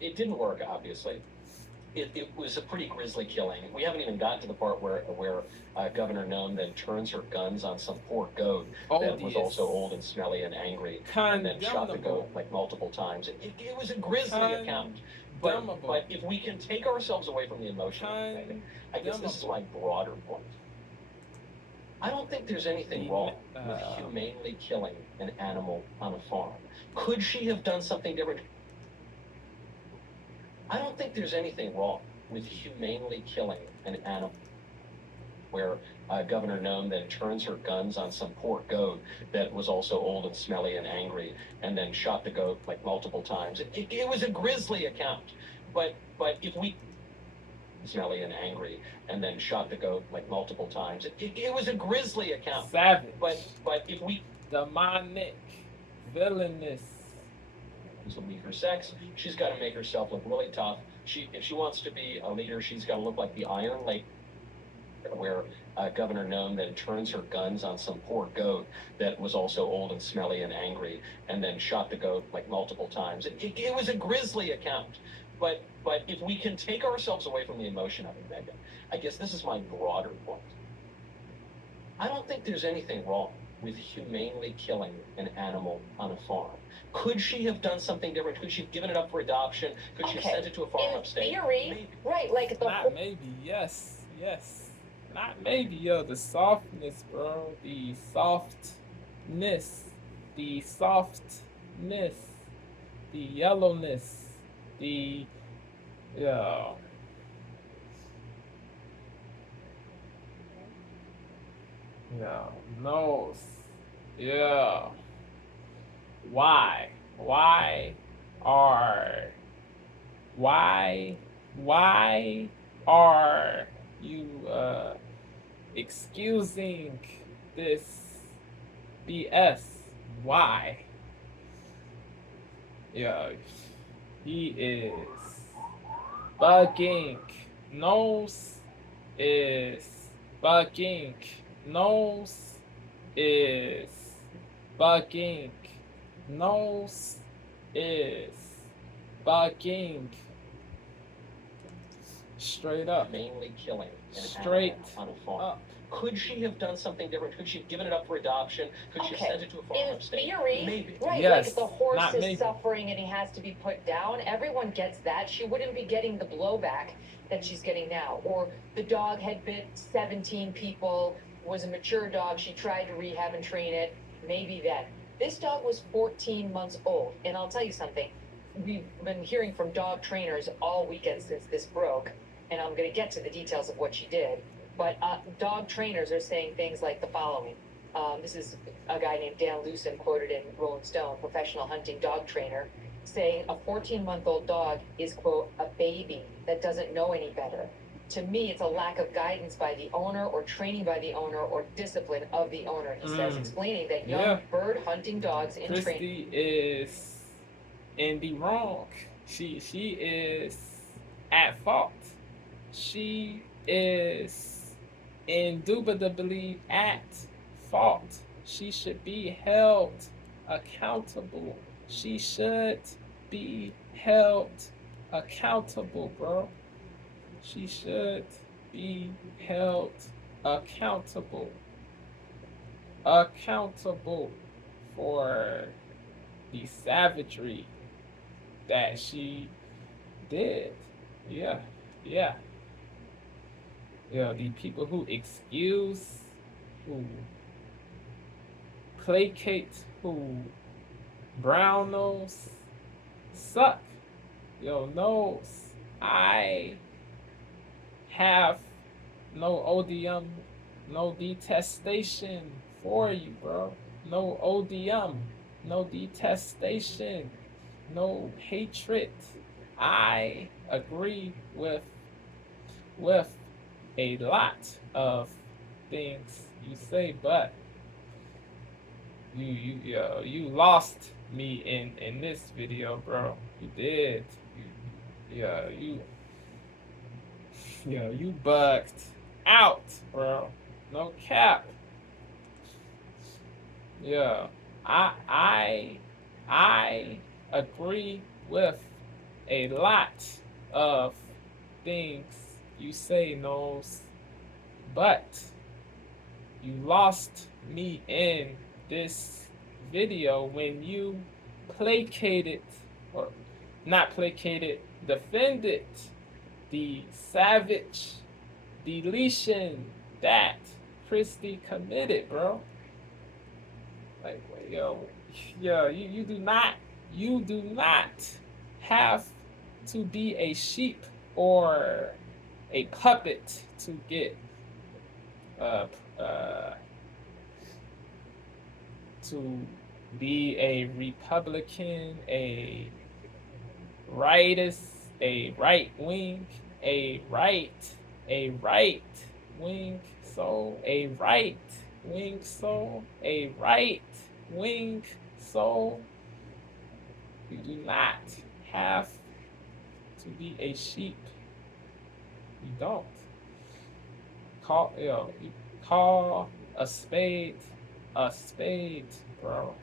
It didn't work, obviously. It was a pretty grisly killing. We haven't even gotten to the part where Governor Noem then turns her guns on some poor goat that was also old and smelly and angry, and then shot the goat like multiple times. It was a grisly account. But if we can take ourselves away from the emotion, I guess this is my broader point. I don't think there's anything wrong with humanely killing an animal on a farm. Could she have done something different? I don't think there's anything wrong with humanely killing an animal where Governor Noem then turns her guns on some poor goat that was also old and smelly and angry, and then shot the goat like multiple times. It was a grisly account. But if we smelly and angry, and then shot the goat like multiple times. It was a grisly account. Savage. But if we demonic, villainous. To weaker sex, she's got to make herself look really tough. If she wants to be a leader, she's got to look like the Iron Lady, where Governor Noem then turns her guns on some poor goat that was also old and smelly and angry, and then shot the goat like multiple times. It was a grisly account. But if we can take ourselves away from the emotion of it, Megyn, I guess this is my broader point. I don't think there's anything wrong with humanely killing an animal on a farm. Could she have done something different? Could she have given it up for adoption? Could she have sent it to a farm upstate? In theory, maybe. Right, like the Not maybe, yes. Not maybe, yo, the softness, bro. The softness. The softness. The yellowness. The, yo. Yeah, Knowles. Yeah. Why are you excusing this BS? Why? Yeah, he is bugging. Knowles is bugging. Knowles is bugging. Knowles is bugging. Straight up. Mainly killing an Straight animal on a farm. up. Could she have done something different? Could she have given it up for adoption? Could she have sent it to a farm in upstate? theory, Maybe. right, Yes, like the horse not is maybe. suffering and he has to be put down. Everyone gets that. She wouldn't be getting the blowback that she's getting now. Or the dog had bit 17 people, was a mature dog. She tried to rehab and train it. Maybe then. This dog was 14 months old. And I'll tell you something. We've been hearing from dog trainers all weekend since this broke. And I'm going to get to the details of what she did. But dog trainers are saying things like the following. This is a guy named Dan Lewson quoted in Rolling Stone, professional hunting dog trainer, saying a 14-month-old dog is, quote, a baby that doesn't know any better. To me, it's a lack of guidance by the owner or training by the owner or discipline of the owner, he says, explaining that young bird hunting dogs in training. Kristi is in the wrong. She is at fault. She is indubitably at fault. She should be held accountable. She should be held accountable, bro. She should be held accountable. Accountable for the savagery that she did. Yeah. The people who excuse, who placate, who brown nose, suck. Knowles, I have no odium, no detestation for you, bro. No odium, no detestation, no hatred. I agree with a lot of things you say, but you lost me in this video, bro. You did. You bugged out, bro. No cap. I agree with a lot of things you say, Knowles, but you lost me in this video when you placated, or not placated, defended the savage deletion that Kristi committed, bro. Like, yo, you do not have to be a sheep or a puppet to get to be a Republican, a rightist, a right wing, a right wing soul, a right wing soul, a right wing soul. You do not have to be a sheep. You don't. You call a spade, bro.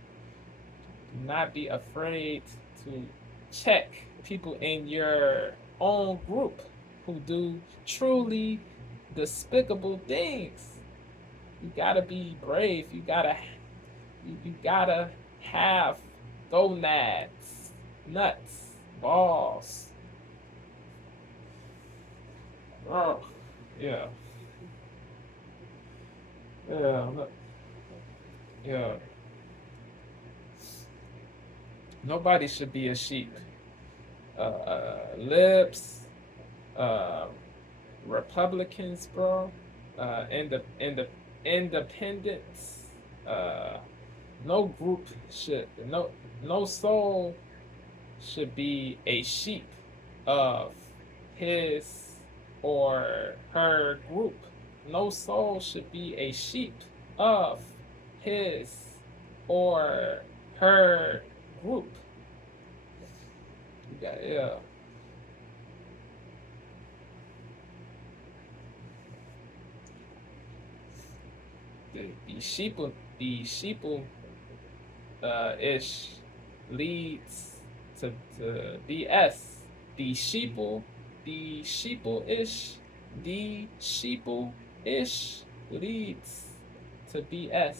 Do not be afraid to check people in your own group who do truly despicable things. You gotta be brave. You gotta have gonads, nuts, balls. Oh, yeah. Yeah. Nobody should be a sheep. Libs, Republicans, bro, independents, no group should, no soul should be a sheep of his or her group. No soul should be a sheep of his or her group. Yeah. The sheeple ish leads to BS. The sheeple ish leads to BS.